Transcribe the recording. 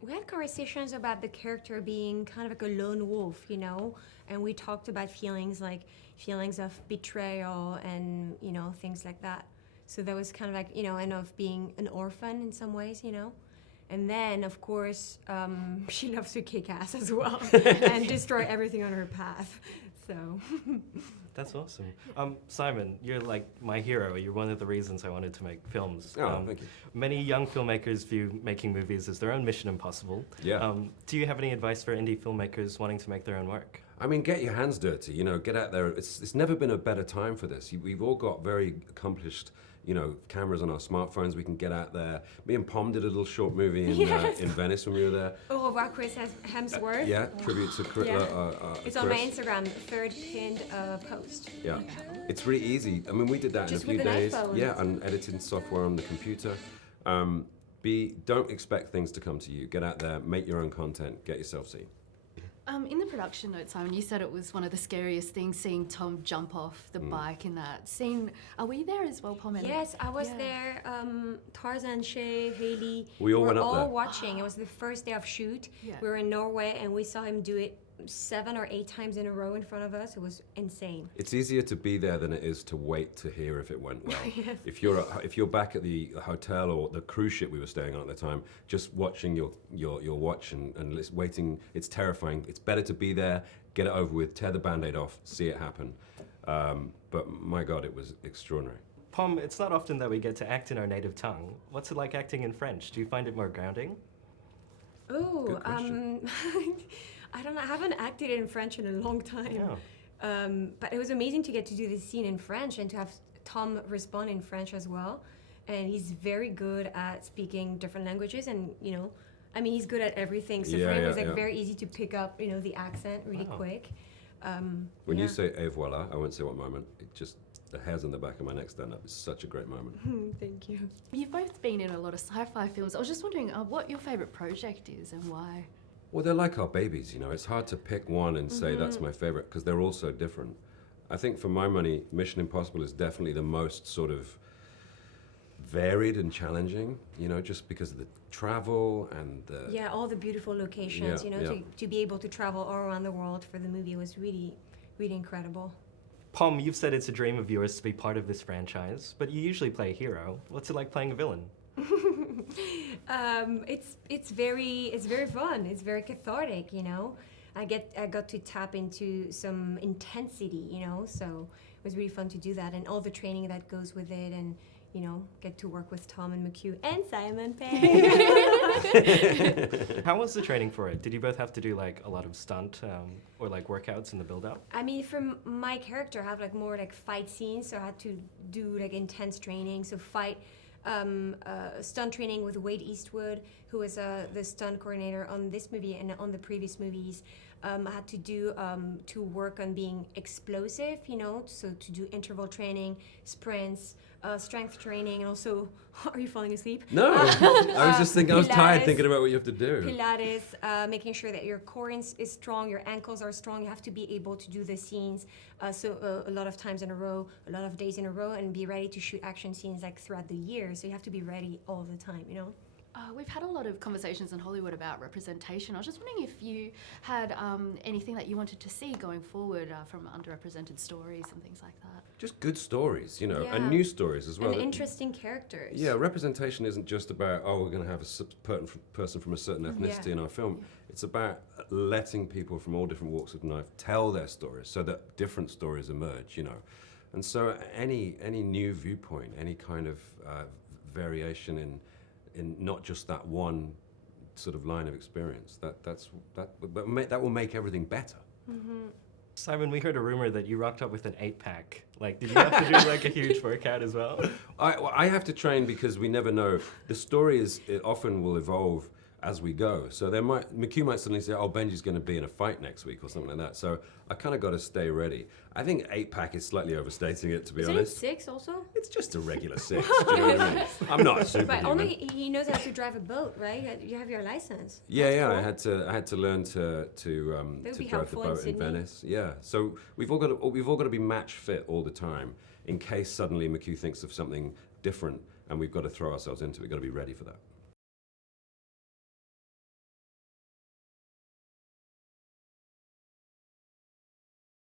We had conversations about the character being kind of like a lone wolf, you know, and we talked about feelings of betrayal and, you know, things like that. So that was kind of like, you know, and of being an orphan in some ways, you know. And then, of course, she loves to kick ass as well and destroy everything on her path. So. That's awesome. Simon, you're like my hero. You're one of the reasons I wanted to make films. Oh, thank you. Many young filmmakers view making movies as their own mission impossible. Yeah. Do you have any advice for indie filmmakers wanting to make their own work? I mean, get your hands dirty, you know, get out there. It's never been a better time for this. We've all got very accomplished, you know, cameras on our smartphones. We can get out there. Me and Pom did a little short movie in Venice when we were there. Au revoir, Chris Hemsworth. Yeah, tribute to Chris. It's on my Instagram, third pinned post. Yeah, it's really easy. I mean, we did that Just in a few with an days. iPhone. Yeah, and editing software on the computer. Don't expect things to come to you. Get out there, make your own content, get yourself seen. In the production notes, Simon, you said it was one of the scariest things seeing Tom jump off the bike in that scene. Are we there as well, Pom? Yes, I was there. Tarzan, Shay, Haley. We all were went up all there. watching. It was the first day of shoot. Yeah. We were in Norway and we saw him do it 7 or 8 times in a row in front of us. It was insane. It's easier to be there than it is to wait to hear if it went well. Yes. If you're back at the hotel or the cruise ship we were staying on at the time, just watching your watch and waiting, it's terrifying. It's better to be there, get it over with, tear the Band-Aid off, see it happen. But my God, it was extraordinary. Pom, it's not often that we get to act in our native tongue. What's it like acting in French? Do you find it more grounding? Oh, Good question. I don't know. I haven't acted in French in a long time. Yeah. But it was amazing to get to do this scene in French and to have Tom respond in French as well. And he's very good at speaking different languages and, you know, I mean, he's good at everything. So for him, it was like very easy to pick up, you know, the accent really quick. When you say "et voilà," I won't say what moment. It just, the hairs on the back of my neck stand up. It's such a great moment. Thank you. You've both been in a lot of sci-fi films. I was just wondering what your favourite project is and why. Well, they're like our babies, you know. It's hard to pick one and say that's my favorite because they're all so different. I think for my money, Mission Impossible is definitely the most sort of varied and challenging, you know, just because of the travel and the... Yeah, all the beautiful locations, you know, to be able to travel all around the world for the movie was really, really incredible. Pom, you've said it's a dream of yours to be part of this franchise, but you usually play a hero. What's it like playing a villain? It's very fun. It's very cathartic, you know. I got to tap into some intensity, you know. So it was really fun to do that, and all the training that goes with it, and you know, get to work with Tom and McHugh and Simon Pegg. How was the training for it? Did you both have to do like a lot of stunt or like workouts in the build-up? I mean, for my character, I have like more like fight scenes, so I had to do like intense training. So stunt training with Wade Eastwood, who was the stunt coordinator on this movie and on the previous movies. I had to do to work on being explosive, you know, so to do interval training, sprints, strength training, and also, are you falling asleep? No, I was just thinking, I was tired Pilates, thinking about what you have to do. Pilates, making sure that your core is strong, your ankles are strong. You have to be able to do the scenes a lot of times in a row, a lot of days in a row, and be ready to shoot action scenes like throughout the year. So you have to be ready all the time, you know? We've had a lot of conversations in Hollywood about representation. I was just wondering if you had anything that you wanted to see going forward from underrepresented stories and things like that. Just good stories, you know, Yeah. and new stories as well. And interesting characters. Yeah, representation isn't just about, oh, we're going to have a person from a certain ethnicity in our film. It's about letting people from all different walks of life tell their stories so that different stories emerge, you know. And so any new viewpoint, any kind of variation in not just that one sort of line of experience, that will make everything better. Simon, we heard a rumor that you rocked up with an 8-pack. Like, did you have to do like a huge workout as well? I have to train because we never know. The story it often will evolve as we go. So McHugh might suddenly say, oh, Benji's going to be in a fight next week or something like that. So I kind of got to stay ready. I think 8-pack is slightly overstating it, to be honest. Isn't it 6 also? It's just a regular 6. Do you know what I mean? I'm not a superhuman. But only he knows how to drive a boat, right? You have your license. Yeah, That's yeah. cool. I had to learn to be drive the helpful in boat in Sydney. Venice. Yeah. So we've all got to be match fit all the time in case suddenly McHugh thinks of something different and we've got to throw ourselves into it. We've got to be ready for that.